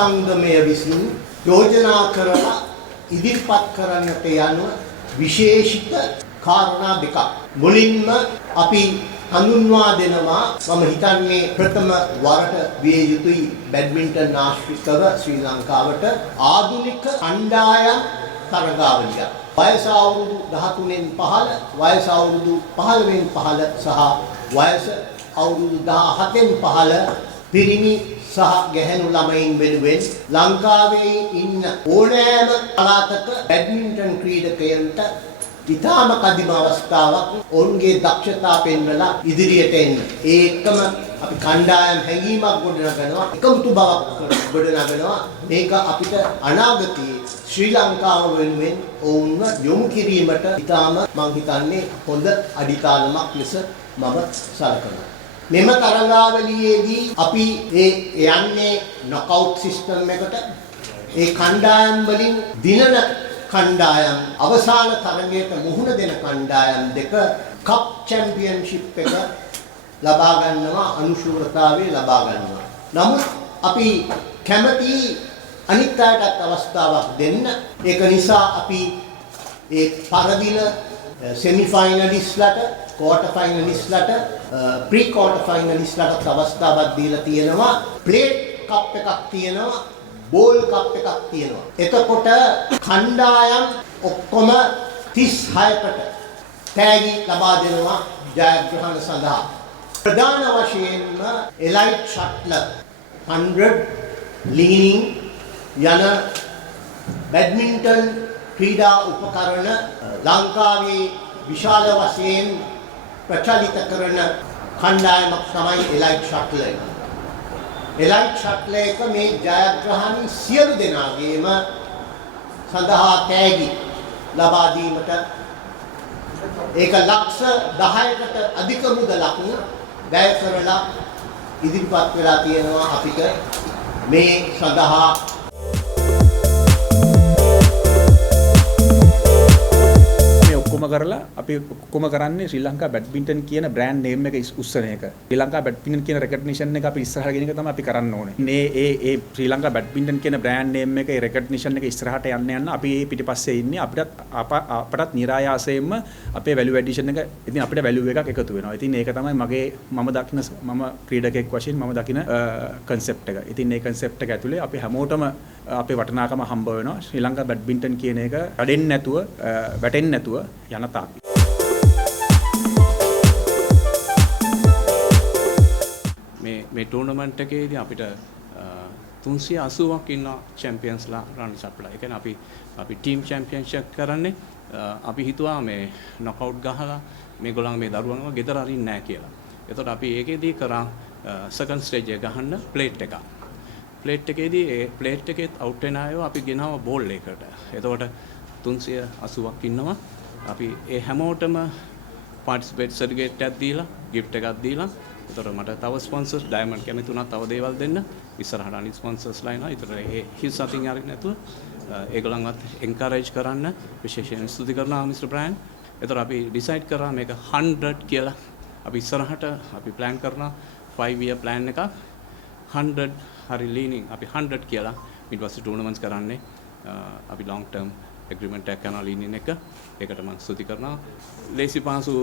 සංගමය විසින් යෝජනා කරලා ඉදිරිපත් කරන්නට යන විශේෂිත කාරණා දෙකක්. මුලින්ම අපි හඳුන්වා දෙනවා මම හිතන්නේ ප්‍රථම වරට විය යුතුයි බැඩ්මින්ටන් ආශ්‍රිතව ශ්‍රී ලංකාවට ආධුනික කණ්ඩායම් තරගාවලියක්. වයස අවුරුදු 13න් 15, වයස අවුරුදු 15න් 15 සහ වයස අවුරුදු 17න් 15 පිරිමි සහ ගැහැණු ළමයින් වෙනුවෙන් ලංකාවේ ඉන්න ඕනෑම පළාතක බැඩ්මින්ටන් ක්‍රීඩකයන්ට ඉතාම කදිම අවස්ථාවක් ඔවුන්ගේ දක්ෂතා පෙන්වලා ඉදිරියට එන්න. ඒ එක්කම අපි කණ්ඩායම් හැඟීමක් ගොඩනගනවා, එකමුතු බවක් ගොඩනගනවා. මේක අපිට අනාගතයේ ශ්‍රී ලංකාව වෙනුවෙන් ඔවුන්ව යොමු කිරීමට ඉතාම මම හිතන්නේ හොඳ අඩිතාලමක් ලෙස මම සලකනවා. මෙම තරගාවලියේදී අපි යන්නේ නොකවුට් සිස්ටම් එකට. ඒ කණ්ඩායම් වලින් දිනන කණ්ඩායම් අවසාන තරගයට මුහුණ දෙන කණ්ඩායම් දෙක කප් චැම්පියන්ෂිප් එක ලබා ගන්නවා, අනුශූරතාවය ලබා ගන්නවා. නමුත් අපි කැමති අනිත් අයටත් අවස්ථාවක් දෙන්න. ඒක නිසා අපි ඒ පරදින සෙමි ෆයිනලිස්ට්ලට, ක්වෝටර් ෆයිනලිස්ට්ලට, ප්‍රී ක්වෝටර් ෆයිනලිස්ට්ලට අවස්ථාවක් දීලා තියෙනවා. ප්ලේට් කප් එකක් තියෙනවා, බෝල් කප් එකක් තියෙනවා. එතකොට කණ්ඩායම් ඔක්කොම 36කට තෑගි ලබා දෙනවා ජයග්‍රහණ සඳහා. ප්‍රධාන වශයෙන්ම එලයිට් ෂට්ලර් 100 ලීනින් යන බැඩ්මින්ටන් ක්‍රීඩා උපකරණ ලංකාවේ විශාල වශයෙන් ප්‍රචලිත කරන කණ්ඩායමක් තමයි එලයිට් ෂට්ලර් එක. එලයිට් ෂට්ලර් එක මේ ජයග්‍රහණී සියලු දෙනාගේම සඳහා තෑගි ලබා දීමට ඒක ලක්ෂ 10කට අධික මුදලක් වැය කරලා ඉදිරිපත් වෙලා තියෙනවා අපිට මේ සඳහා. ඔක්කොම කරලා අපි ඔක්කොම කරන්නේ ශ්‍රී ලංකා බැඩ්මින්ටන් කියන බ්‍රෑන්ඩ් නේම් එක උස්සන එක. ශ්‍රී ලංකා බැඩ්මින්ටන් කියන රෙකග්නිෂන් එක අපි ඉස්සරහට ගෙන එක තමයි අපි කරන්න ඕනේ. මේ ශ්‍රී ලංකා බැඩ්මින්ටන් කියන බ්‍රෑන්ඩ් නේම් එකේ රෙකග්නිෂන් එක ඉස්සරහට යන්න අපි මේ පිටිපස්සේ ඉන්නේ. අපටත් નિરાයාසයෙන්ම අපේ වැලියු ඇඩිෂන් එක ඉතින් අපිට වැලියු එකක් එකතු වෙනවා. ඉතින් ඒක තමයි මම ක්‍රීඩකෙක් වශයෙන් මම දකින concept එක. ඉතින් මේ concept එක ඇතුලේ අපි හැමෝටම අපේ වටිනාකම හම්බ වෙනවා. ශ්‍රී ලංකා බැඩ්මින්ටන් කියන එක වැඩෙන්නේ නැතුව වැටෙන්නේ නැතුව යන තාක්. මේ ටූර්නමන්ට් එකේදී අපිට 380ක් ඉන්න චැම්පියන්ස්ලා රන් සප්ලා. ඒ කියන්නේ අපි ටීම් චැම්පියන්ෂිප් කරන්නේ. අපි හිතුවා මේ නොකවුට් ගහලා මේගොල්ලන් මේ දරුවන්ව ගෙදර අරින්නේ නැහැ කියලා. එතකොට අපි ඒකෙදී කරා සෙකන්ඩ් ස්ටේජ් එක ගහන්න ප්ලේට් එකක්. ප්ලේට් එකේදී ඒ ප්ලේට් එකෙත් අවුට් වෙන අයව අපි ගෙනාව බෝල් එකකට. එතකොට 380ක් ඉන්නවා. අපි ඒ හැමෝටම පාටිසිපේට් සර්ටිෆිකේට් එකක් දීලා, gift එකක් දීලා. එතකොට මට තව ස්පොන්සර්ස් ඩයමන්ඩ් කැමති උනා තව දේවල් දෙන්න. ඉස්සරහට අනිත් ස්පොන්සර්ස්ලා ඉනවා. ඒතර ඒ හිස් සතින් අරින්න නැතුව ඒගොල්ලන්වත් එන්කරේජ් කරන්න විශේෂයෙන් ස්තුති කරනවා මිස්ටර් බ්‍රයන්. එතකොට අපි ඩිසයිඩ් කරා මේක 100 කියලා. අපි ඉස්සරහට අපි ප්ලෑන් කරනවා 5 year plan එකක් 100 හරි ලීනින් අපි 100 කියලා ඊට පස්සේ ටූර්නමන්ට්ස් කරන්නේ අපි long term agreement එකක් කරනවා ලීනින් එක. ඒකට මම ස්තුති කරනවා. ලේසි පහසු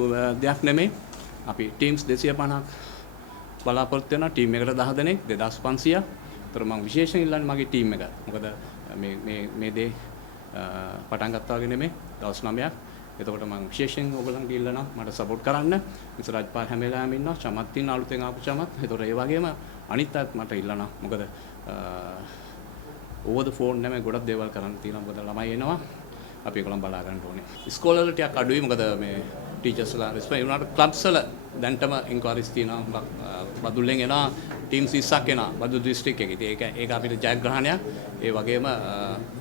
දෙයක් නෙමෙයි. අපි ටීම්ස් 250ක් බලාපොරොත්තු වෙනවා. ටීම් එකට 10 දෙනෙක් 2500ක්. ඒතර මම විශේෂයෙන් ඉල්ලන්නේ මගේ ටීම් එක. මොකද මේ දේ පටන් ගත්තා වගේ නෙමෙයි දවස් 9ක්. එතකොට මම විශේෂයෙන් ඔයගොල්ලන්ගේ ඉල්ලනවා මට සපෝට් කරන්න. මිස් රාජ්පාල් හැම වෙලාවෙම ඉන්නවා. චමත් ඉන්න අලුතෙන් ආපු චමත්. ඒතකොට ඒ වගේම අනිත් අයත් මට ඉල්ලනවා. මොකද ඕවර් ද ෆෝන් නෙමෙයි ගොඩක් දේවල් කරන්න තියෙනවා. මොකද ළමයි එනවා. අපි ඒගොල්ලන් බලා ගන්න ඕනේ. ඉස්කෝල වල ටිකක් අඩුයි. මොකද මේ ටීචර්ස්ලා රිස්පෙක්ට් උනාට ක්ලබ්ස් වල දැන්ටම ඉන්ක්වයරිස් තියෙනවා. බදුල්ලෙන් එනවා ටීම්ස් 20ක් එනවා. බදුල් දිස්ත්‍රික් එකේ. ඒක අපිට ජයග්‍රහණයක්. ඒ වගේම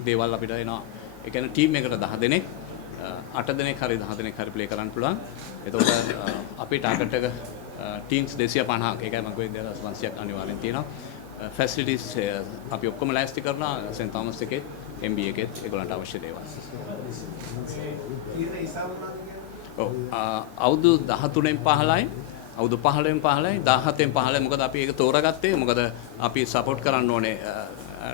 දේවල් අපිට එනවා. ඒ කියන්නේ ටීම් එකට 10 දෙනෙක් 8 දෙනෙක් හරි 10 දෙනෙක් හරි ප්ලේ කරන්න පුළුවන්. එතකොට අපේ ටාගට් එක ටීම්ස් 250ක්. ඒකයි මම කිව්වේ 2500ක් අනිවාර්යෙන් තියෙනවා. ෆැසිලිටිස් අපි ඔක්කොම ලෑස්ති කරනවා සෙන්ට් තෝමස් එකේ MBA එකේ ඒගොල්ලන්ට අවශ්‍ය දේවල්. ඔව් අවුරුදු 13න් 15යි අවුරුදු 15න් 15යි 17න් 15යි මොකද අපි ඒක තෝරාගත්තේ මොකද අපි සපෝට් කරන්න ඕනේ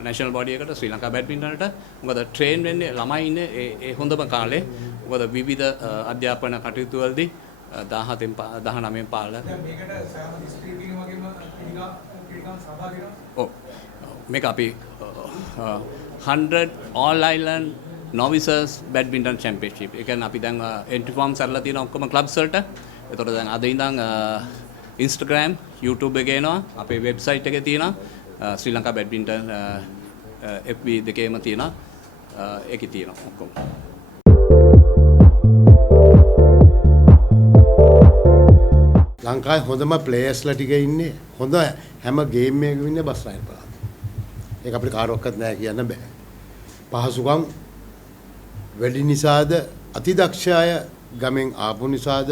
national body එකට ශ්‍රී ලංකා බැඩ්මින්ටන්ට මොකද ට්‍රේන් වෙන්නේ ළමයි ඉන්නේ ඒ හොඳම කාලේ මොකද විවිධ අධ්‍යාපන කටයුතු වලදී 17න් 19න් පාල දැන් මේකට සෑම දිස්ත්‍රික්කයකින් වගේම ක්‍රීඩා සහභාගී වෙනවා. ඔව් මේක අපි 100 all island novices badminton championship. ඒ කියන්නේ අපි දැන් entry forms අරලා තියෙන ඔක්කොම clubs වලට. ඒතකොට දැන් අද ඉඳන් Instagram, YouTube එකේ එනවා. අපේ website එකේ තියෙනවා. ශ්‍රී ලංකා badminton FB දෙකේම තියෙනවා. ඒකේ තියෙනවා ඔක්කොම. ලංකාවේ හොඳම ප්ලේයර්ස්ලා ටික ඉන්නේ හොඳ හැම ගේම් එකකම ඉන්නේ බස්රායල් පළාත. ඒක අපිට කාටවත් නෑ කියන්න බෑ. පහසුකම් වැඩි නිසාද අතිදක්ෂ අය ගමෙන් ආපු නිසාද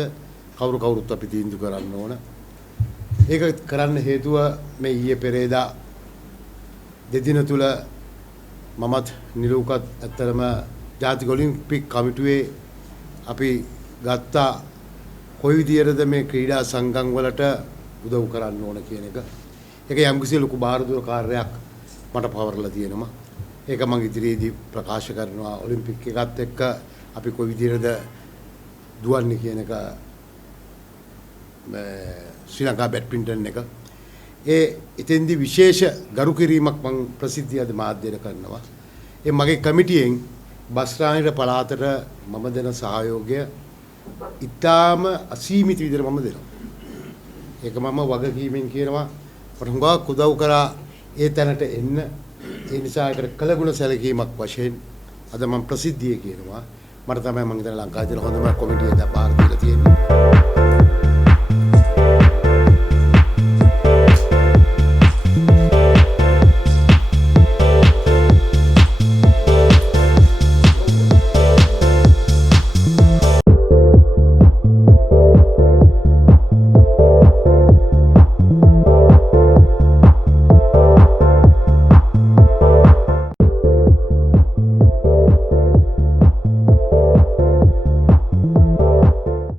කවුරුත් අපි තීන්දුව කරන්න ඕන. ඒක කරන්න හේතුව මේ ඊයේ පෙරේදා දෙදින තුල මමත් නිරූකත් ඇත්තටම ජාතික ඔලිම්පික් කමිටුවේ අපි ගත්තා කොයි විදියටද මේ ක්‍රීඩා සංගම් වලට උදව් කරන්න ඕන කියන එක. ඒක යම්කිසි ලොකු බාරදූර කාර්යයක් මට පවරලා තියෙනවා. ඒක මම ඉදිරියේදී ප්‍රකාශ කරනවා ඔලිම්පික් එකත් එක්ක අපි කොයි විදියටද දුවන්නේ කියන එක ශ්‍රී ලංකා බැඩ්මින්ටන් එක. ඒ ඉතින්දි විශේෂ ගරු කිරීමක් මම ප්‍රසිද්ධියද මාධ්‍යයට කරනවා. ඒ මගේ කමිටියෙන් බස්රාණිර පළාතට මම දෙන සහයෝගය ඉතාම අසීමිත විදිහට මම දෙනවා. ඒක මම වගකීමෙන් කියනවා මට හුඟක් උදව් කරා ඒ තැනට එන්න. ඒ නිසා ඒකට කළගුණ සැලකීමක් වශයෙන් අද මම ප්‍රසිද්ධිය කියනවා. මට තමයි මම හිතන ලංකාවේ තියෙන හොඳම කොමිටිය බාර දීලා තියෙන්නේ.